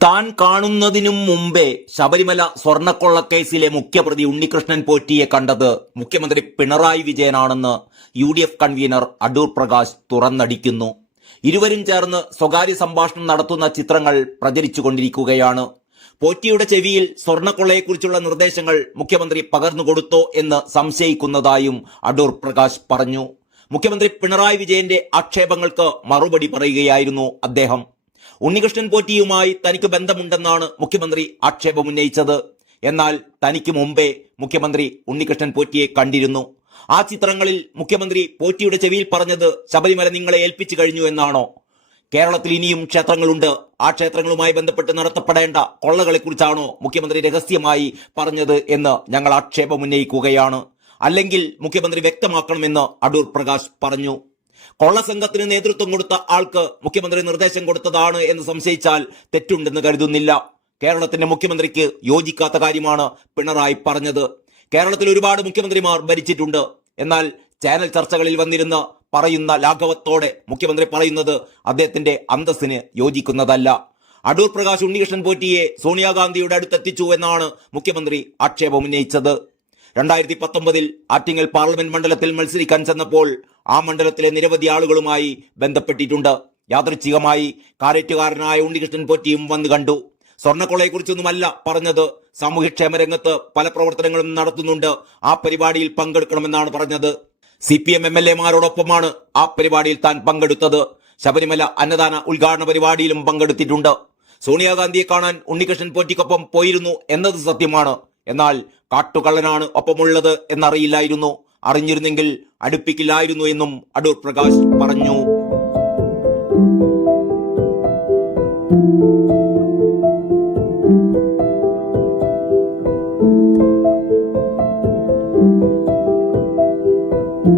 താൻ കാണുന്നതിനും മുമ്പേ ശബരിമല സ്വർണ്ണക്കൊള്ളക്കേസിലെ മുഖ്യപ്രതി ഉണ്ണികൃഷ്ണൻ പോറ്റിയെ കണ്ടത് മുഖ്യമന്ത്രി പിണറായി വിജയനാണെന്ന് UDF കൺവീനർ അടൂർ പ്രകാശ് തുറന്നടിക്കുന്നു. ഇരുവരും ചേർന്ന് സ്വകാര്യ സംഭാഷണം നടത്തുന്ന ചിത്രങ്ങൾ പ്രചരിച്ചുകൊണ്ടിരിക്കുകയാണ്. പോറ്റിയുടെ ചെവിയിൽ സ്വർണ്ണക്കൊള്ളയെക്കുറിച്ചുള്ള നിർദ്ദേശങ്ങൾ മുഖ്യമന്ത്രി പകർന്നുകൊടുത്തോ എന്ന് സംശയിക്കുന്നതായും അടൂർ പ്രകാശ് പറഞ്ഞു. മുഖ്യമന്ത്രി പിണറായി വിജയന്റെ ആക്ഷേപങ്ങൾക്ക് മറുപടി പറയുകയായിരുന്നു അദ്ദേഹം. ഉണ്ണികൃഷ്ണൻ പോറ്റിയുമായി തനിക്ക് ബന്ധമുണ്ടെന്നാണ് മുഖ്യമന്ത്രി ആക്ഷേപമുന്നയിച്ചത്. എന്നാൽ തനിക്ക് മുമ്പേ മുഖ്യമന്ത്രി ഉണ്ണികൃഷ്ണൻ പോറ്റിയെ കണ്ടിരുന്നു. ആ ചിത്രങ്ങളിൽ മുഖ്യമന്ത്രി പോറ്റിയുടെ ചെവിയിൽ പറഞ്ഞത് ശബരിമല നിങ്ങളെ ഏൽപ്പിച്ചു കഴിഞ്ഞു എന്നാണോ? കേരളത്തിൽ ഇനിയും ക്ഷേത്രങ്ങളുണ്ട്. ആ ക്ഷേത്രങ്ങളുമായി ബന്ധപ്പെട്ട് നടത്തപ്പെടേണ്ട കൊള്ളകളെക്കുറിച്ചാണോ മുഖ്യമന്ത്രി രഹസ്യമായി പറഞ്ഞത് എന്ന് ഞങ്ങൾ ആക്ഷേപമുന്നയിക്കുകയാണ്. അല്ലെങ്കിൽ മുഖ്യമന്ത്രി വ്യക്തമാക്കണമെന്ന് അടൂർ പ്രകാശ് പറഞ്ഞു. കൊള്ളസംഘത്തിന് നേതൃത്വം കൊടുത്ത ആൾക്ക് മുഖ്യമന്ത്രി നിർദ്ദേശം കൊടുത്തതാണ് എന്ന് സംശയിച്ചാൽ തെറ്റുണ്ടെന്ന് കരുതുന്നില്ല. കേരളത്തിന്റെ മുഖ്യമന്ത്രിക്ക് യോജിക്കാത്ത കാര്യമാണ് പിണറായി പറഞ്ഞത്. കേരളത്തിൽ ഒരുപാട് മുഖ്യമന്ത്രിമാർ ഭരിച്ചിട്ടുണ്ട്. എന്നാൽ ചാനൽ ചർച്ചകളിൽ വന്നിരുന്ന് പറയുന്ന ലാഘവത്തോടെ മുഖ്യമന്ത്രി പറയുന്നത് അദ്ദേഹത്തിന്റെ അന്തസ്സിന് യോജിക്കുന്നതല്ല. അടൂർ പ്രകാശ് ഉണ്ണികൃഷ്ണൻ പോറ്റിയെ സോണിയാഗാന്ധിയുടെ അടുത്തെത്തിച്ചു എന്നാണ് മുഖ്യമന്ത്രി ആക്ഷേപമുന്നയിച്ചത്. 2019 ആറ്റിങ്ങൽ പാർലമെന്റ് മണ്ഡലത്തിൽ മത്സരിക്കാൻ ചെന്നപ്പോൾ ആ മണ്ഡലത്തിലെ നിരവധി ആളുകളുമായി ബന്ധപ്പെട്ടിട്ടുണ്ട്. യാദൃച്ഛികമായി കാരറ്റുകാരനായ ഉണ്ണികൃഷ്ണൻ പോറ്റിയും വന്നു കണ്ടു. സ്വർണ്ണക്കൊള്ളയെക്കുറിച്ചൊന്നുമല്ല പറഞ്ഞത്. സാമൂഹ്യക്ഷേമ രംഗത്ത് പല പ്രവർത്തനങ്ങളും നടത്തുന്നുണ്ട്, ആ പരിപാടിയിൽ പങ്കെടുക്കണമെന്നാണ് പറഞ്ഞത്. CPM MLA-മാരോടൊപ്പമാണ് ആ പരിപാടിയിൽ താൻ പങ്കെടുത്തത്. ശബരിമല അന്നദാന ഉദ്ഘാടന പരിപാടിയിലും പങ്കെടുത്തിട്ടുണ്ട്. സോണിയാഗാന്ധിയെ കാണാൻ ഉണ്ണികൃഷ്ണൻ പോറ്റിക്കൊപ്പം പോയിരുന്നു എന്നത് സത്യമാണ്. എന്നാൽ കാട്ടുകള്ളനാണ് ഒപ്പമുള്ളത് എന്നറിയില്ലായിരുന്നു. അറിഞ്ഞിരുന്നെങ്കിൽ അടുപ്പിക്കില്ലായിരുന്നു എന്നും അടൂർ പ്രകാശ് പറഞ്ഞു.